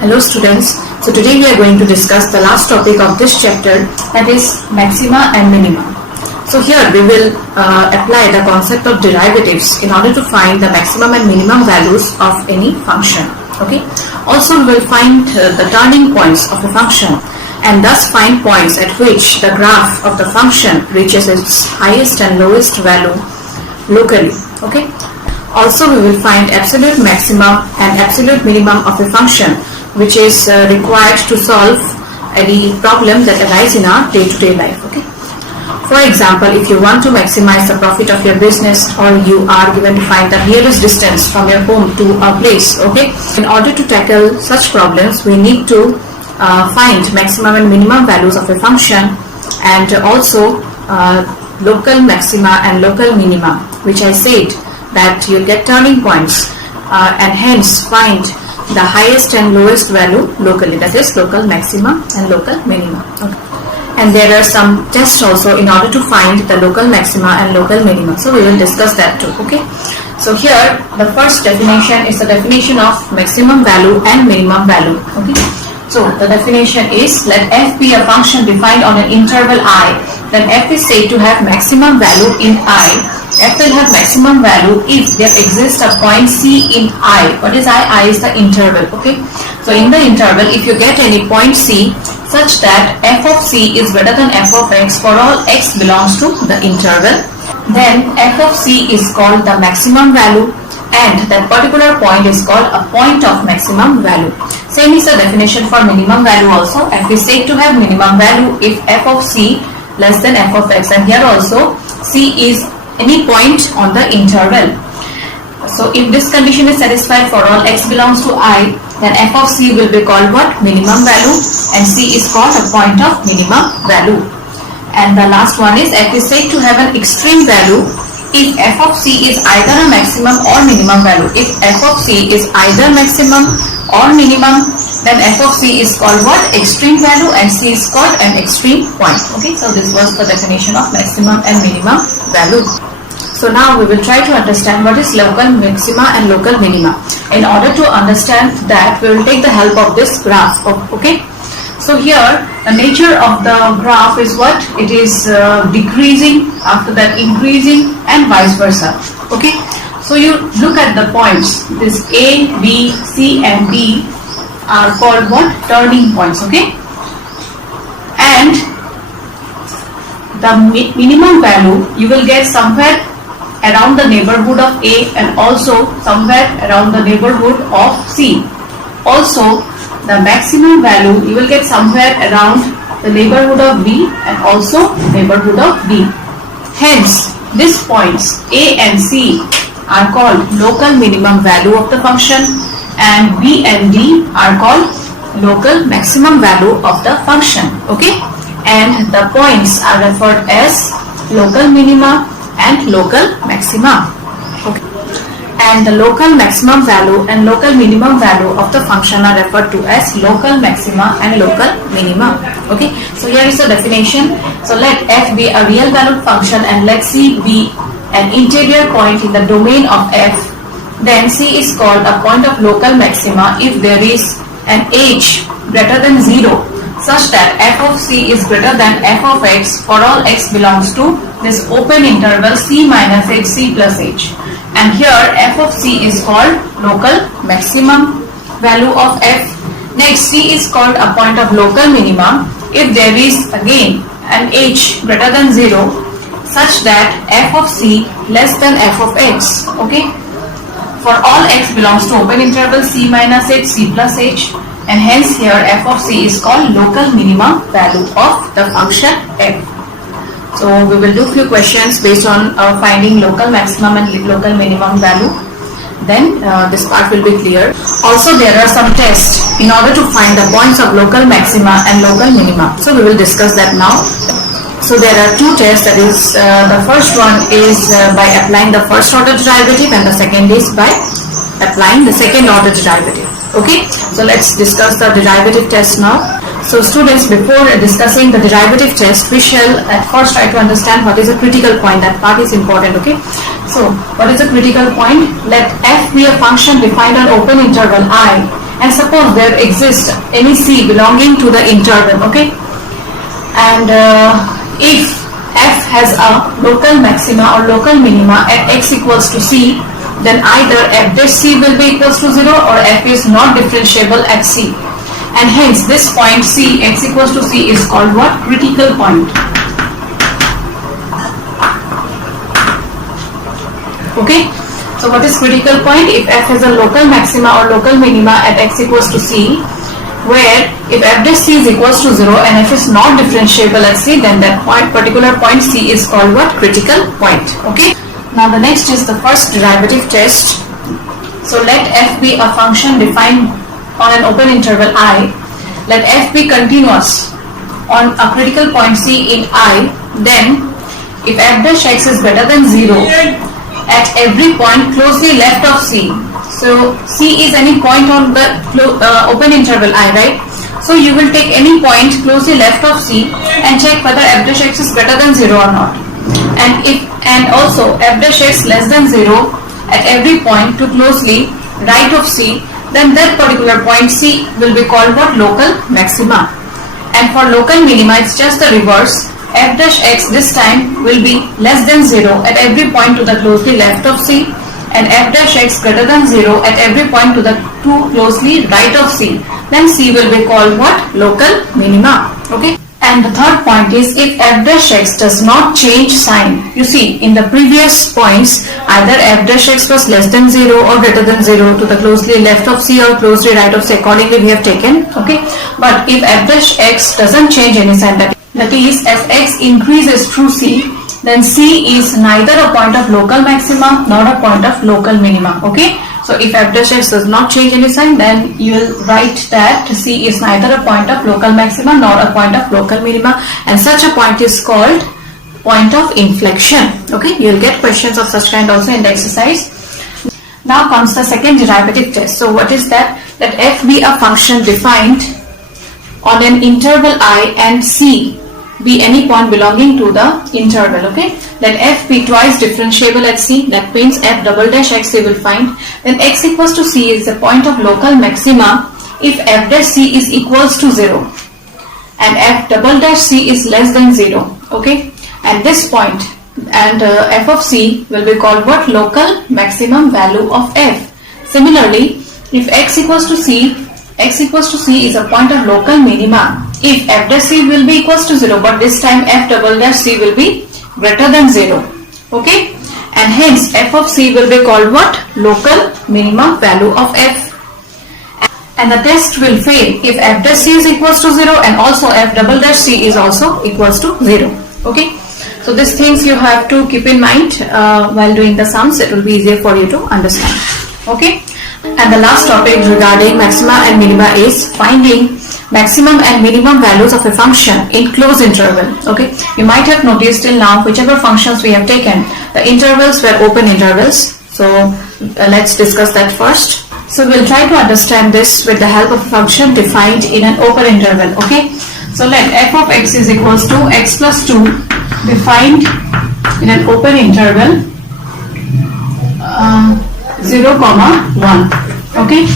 Hello students, so today we are going to discuss the last topic of this chapter, that is maxima and minima. So here we will apply the concept of derivatives in order to find the maximum and minimum values of any function. Okay. Also we will find the turning points of a function and thus find points at which the graph of the function reaches its highest and lowest value locally. Okay. Also we will find absolute maximum and absolute minimum of a function which is required to solve any problem that arises in our day-to-day life. Okay. For example, if you want to maximize the profit of your business, or you are given to find the nearest distance from your home to a place, okay, in order to tackle such problems we need to find maximum and minimum values of a function, and also local maxima and local minima, which I said that you get turning points and hence find the highest and lowest value locally, that is local maxima and local minima. Okay. And there are some tests also in order to find the local maxima and local minima, so we will discuss that too. Okay. So here the first definition is the definition of maximum value and minimum value. Okay. So the definition is, let f be a function defined on an interval I, then f is said to have maximum value in I. F will have maximum value if there exists a point C in I. What is I? I is the interval. Okay. So in the interval, if you get any point C such that f of C is greater than f of x for all x belongs to the interval, then f of C is called the maximum value and that particular point is called a point of maximum value. Same is the definition for minimum value also. F is said to have minimum value if f of C less than f of x, and here also C is any point on the interval. So if this condition is satisfied for all x belongs to I, then f of C will be called what? Minimum value, and C is called a point of minimum value. And the last one is f is said to have an extreme value if f of C is either a maximum or minimum value. If f of C is either maximum or minimum, then f of C is called what? Extreme value, and C is called an extreme point. Okay, so this was the definition of maximum and minimum value. So now we will try to understand what is local maxima and local minima. In order to understand that, we will take the help of this graph. Okay. So here the nature of the graph is what? It is decreasing, after that increasing, and vice versa. Okay. So you look at the points. This A, B, C and D are called what? Turning points. Okay. And the minimum value you will get somewhere around the neighborhood of A and also somewhere around the neighborhood of C. Also the maximum value you will get somewhere around the neighborhood of B and also neighborhood of D. Hence these points A and C are called local minimum value of the function, and B and D are called local maximum value of the function. Okay, and the points are referred as local minima and local maxima. Okay. And the local maximum value and local minimum value of the function are referred to as local maxima and local minima. Okay, so here is the definition. So let f be a real valued function and let C be an interior point in the domain of f, then C is called a point of local maxima if there is an h greater than 0 such that f of C is greater than f of x for all x belongs to this open interval C minus h, C plus h. And here f of C is called local maximum value of f. Next, C is called a point of local minimum if there is again an h greater than 0 such that f of C less than f of x. Okay, for all x belongs to open interval C minus h, C plus h, and hence here f of C is called local minimum value of the function f. So we will do few questions based on finding local maximum and local minimum value. Then this part will be clear. Also there are some tests in order to find the points of local maxima and local minima. So we will discuss that now. So there are two tests, that is the first one is by applying the first order derivative and the second is by applying the second order derivative. Okay, so let's discuss the derivative test now. So students, before discussing the derivative test, we shall at first try to understand what is a critical point. That part is important. Okay, so what is a critical point? Let f be a function defined on open interval I and suppose there exists any C belonging to the interval, okay, and if f has a local maxima or local minima at x equals to C, then either f dash C will be equals to 0 or f is not differentiable at C, and hence this point C, x equals to C, is called what? Critical point. Okay, so what is critical point? If f has a local maxima or local minima at x equals to C, where if f dash C is equals to 0 and f is not differentiable at C, then that point, particular point C, is called what? Critical point. Okay, now the next is the first derivative test. So let f be a function defined on an open interval I. Let f be continuous on a critical point C in I. Then if f dash x is greater than 0 at every point closely left of C. So C is any point on the open interval I, right? So you will take any point closely left of C and check whether f dash x is greater than 0 or not. And also f dash x less than 0 at every point to closely right of C, then that particular point C will be called what? Local maxima. And for local minima, it's just the reverse. F dash x this time will be less than 0 at every point to the closely left of C, and f dash x greater than 0 at every point to the closely right of C. Then C will be called what? Local minima. Okay. And the third point is if f dash x does not change sign. You see, in the previous points, either f dash x was less than 0 or greater than 0 to the closely left of C or closely right of C. Accordingly, we have taken. Okay. But if f dash x doesn't change any sign, that is, fx increases through C, then C is neither a point of local maxima nor a point of local minima. Okay, so if f dash x does not change any sign, then you will write that C is neither a point of local maxima nor a point of local minima, and such a point is called point of inflection. Okay, you will get questions of such kind also in the exercise. Now comes the second derivative test. So what is that? That f be a function defined on an interval I and C be any point belonging to the interval. Okay, let f be twice differentiable at C, that means f double dash x you will find. Then x equals to C is the point of local maxima if f dash C is equals to 0 and f double dash C is less than 0. Okay, and this point and f of C will be called what? Local maximum value of f. Similarly, if x equals to C is a point of local minima if f dash C will be equals to 0, but this time f double dash C will be greater than 0. Okay, and hence f of C will be called what? Local minimum value of f. And the test will fail if f dash C is equals to 0 and also f double dash C is also equals to 0. Okay, so these things you have to keep in mind while doing the sums. It will be easier for you to understand. Okay, and the last topic regarding maxima and minima is finding maximum and minimum values of a function in closed interval. Okay, you might have noticed till now whichever functions we have taken, the intervals were open intervals. So let's discuss that first. So we'll try to understand this with the help of a function defined in an open interval. Okay, so let f of x is equals to x plus 2 defined in an open interval 0, 1. Okay,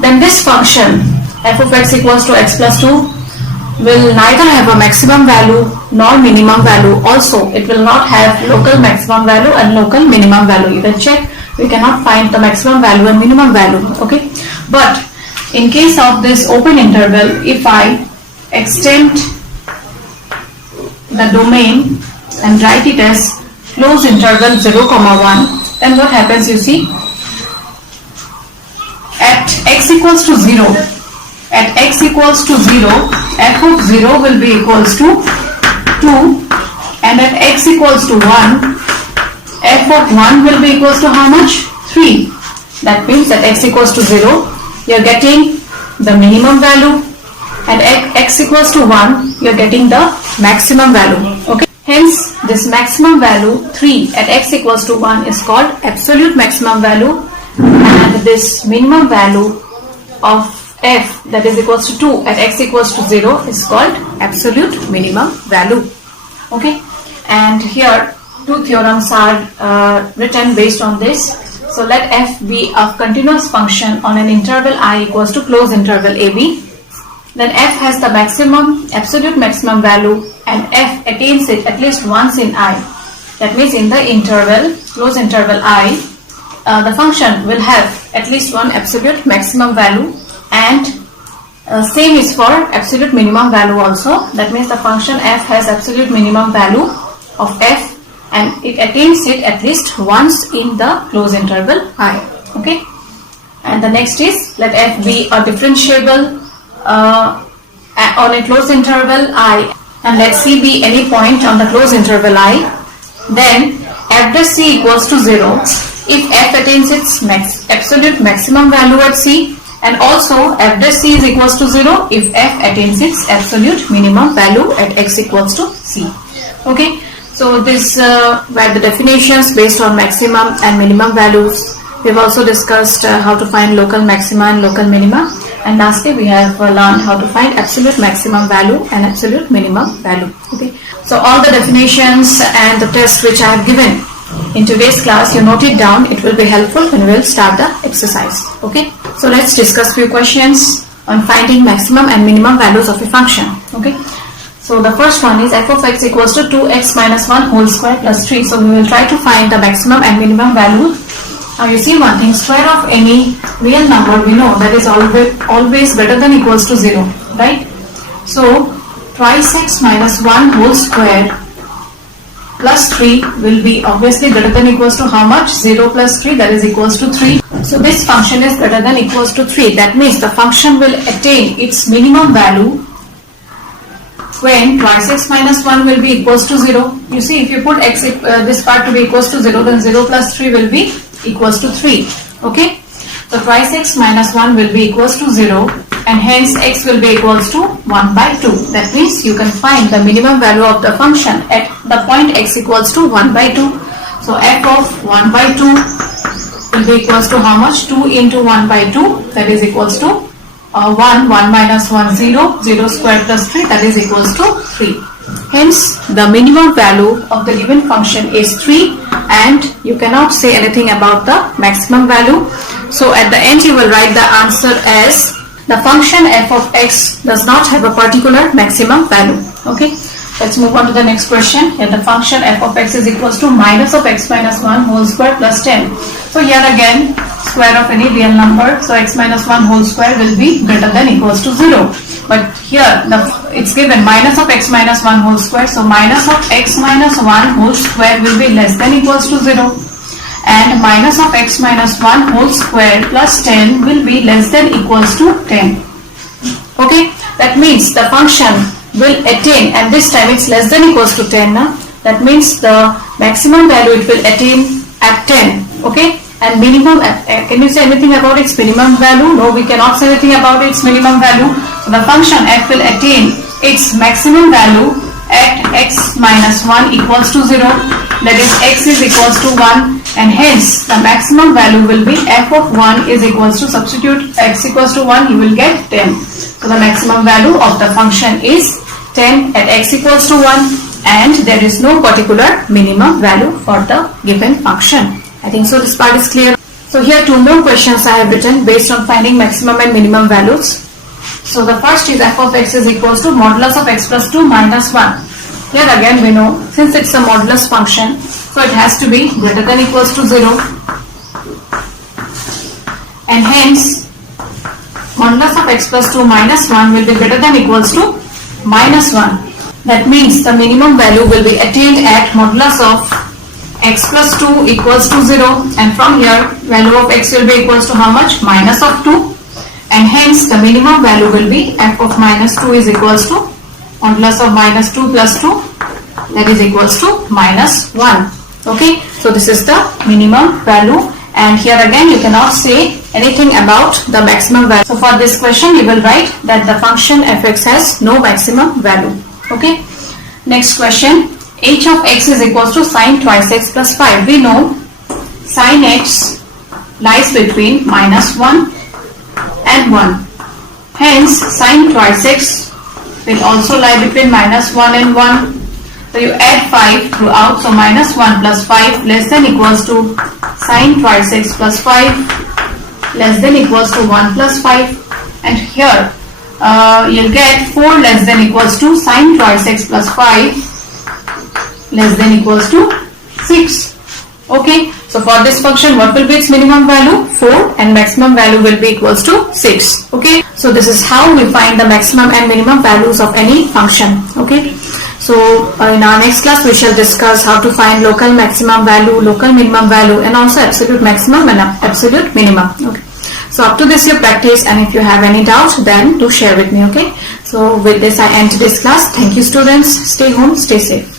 then this function f of x equals to x plus 2 will neither have a maximum value nor minimum value. Also, it will not have local maximum value and local minimum value. You can check, we cannot find the maximum value and minimum value. Okay, but in case of this open interval, if I extend the domain and write it as closed interval 0, 1, then what happens? You see, at x equals to 0, at x equals to 0, f of 0 will be equals to 2, and at x equals to 1, f of 1 will be equals to how much? 3. That means at x equals to 0, you are getting the minimum value, and at x equals to 1, you are getting the maximum value. Okay, hence this maximum value 3 at x equals to 1 is called absolute maximum value, and this minimum value of f that is equals to 2 at x equals to 0 is called absolute minimum value. Okay, and here two theorems are written based on this. So let f be a continuous function on an interval I equals to closed interval AB. Then f has the maximum, absolute maximum value, and f attains it at least once in I. That means in the interval, closed interval I, the function will have at least one absolute maximum value, and same is for absolute minimum value also. That means the function f has absolute minimum value of f, and it attains it at least once in the closed interval I. Okay. And the next is, let f be a differentiable on a closed interval I, and let c be any point on the closed interval I. Then f dash c equals to 0 if f attains its absolute maximum value at c, and also f dash c is equals to 0 if f attains its absolute minimum value at x equals to c. Okay. So this were the definitions based on maximum and minimum values. We've also discussed how to find local maxima and local minima, and lastly we have learned how to find absolute maximum value and absolute minimum value. Okay. So all the definitions and the test which I have given in today's class, you note it down. It will be helpful when we will start the exercise. Okay. So let's discuss few questions on finding maximum and minimum values of a function. Okay. So the first one is f of x equals to 2x minus 1 whole square plus 3. So we will try to find the maximum and minimum value. Now you see one thing, square of any real number we know that is always greater than equals to 0, right? So twice x minus 1 whole square plus 3 will be obviously greater than equals to how much? 0 plus 3, that is equals to 3. So this function is greater than equals to 3. That means the function will attain its minimum value when twice x minus 1 will be equals to 0. You see, if you put x this part to be equals to 0, then 0 plus 3 will be equals to 3. Okay. So twice x minus 1 will be equals to 0, and hence x will be equals to 1 by 2. That means you can find the minimum value of the function at the point x equals to 1 by 2. So f of 1 by 2 will be equals to how much? 2 into 1 by 2, that is equals to 1 minus 1, 0, 0 square plus 3, that is equals to 3. Hence, the minimum value of the given function is 3, and you cannot say anything about the maximum value. So at the end you will write the answer as the function f of x does not have a particular maximum value. Okay. Let's move on to the next question. Here the function f of x is equals to minus of x minus 1 whole square plus 10. So here again, square of any real number, so x minus 1 whole square will be greater than equals to 0. But here it's given minus of x minus 1 whole square, so minus of x minus 1 whole square will be less than equals to 0. And minus of x minus 1 whole square plus 10 will be less than equals to 10. Okay, that means the function will attain, and this time it's less than equals to 10. That means the maximum value it will attain at 10. Okay. And minimum, can you say anything about its minimum value? No, we cannot say anything about its minimum value. So the function f will attain its maximum value at x minus 1 equals to 0. That is x is equals to 1, and hence the maximum value will be f of 1 is equals to, substitute x equals to 1, you will get 10. So the maximum value of the function is 10 at x equals to 1, and there is no particular minimum value for the given function. I think so this part is clear. So here two more questions I have written based on finding maximum and minimum values. So the first is f of x is equals to modulus of x plus 2 minus 1. Here again we know, since it's a modulus function, so it has to be greater than equals to 0. And hence, modulus of x plus 2 minus 1 will be greater than equals to minus 1. That means the minimum value will be attained at modulus of x plus 2 equals to 0, and from here value of x will be equals to how much? Minus of 2, and hence the minimum value will be f of minus 2 is equals to modulus of minus 2 plus 2, that is equals to minus 1. Okay, so this is the minimum value, and here again you cannot say anything about the maximum value. So for this question you will write that the function fx has no maximum value. Okay, next question. H of x is equals to sine twice x plus 5. We know sine x lies between minus 1 and 1. Hence, sine twice x will also lie between minus 1 and 1. So you add 5 throughout. So minus 1 plus 5 less than equals to sine twice x plus 5 less than equals to 1 plus 5, and here you'll get 4 less than equals to sine twice x plus 5 less than equals to 6. Okay, so for this function, what will be its minimum value? 4, and maximum value will be equals to 6. Okay, so this is how we find the maximum and minimum values of any function. Okay, so in our next class we shall discuss how to find local maximum value, local minimum value, and also absolute maximum and absolute minimum. Okay, so up to this you practice, and if you have any doubt then do share with me. Okay, so with this I end today's class. Thank you students. Stay home, stay safe.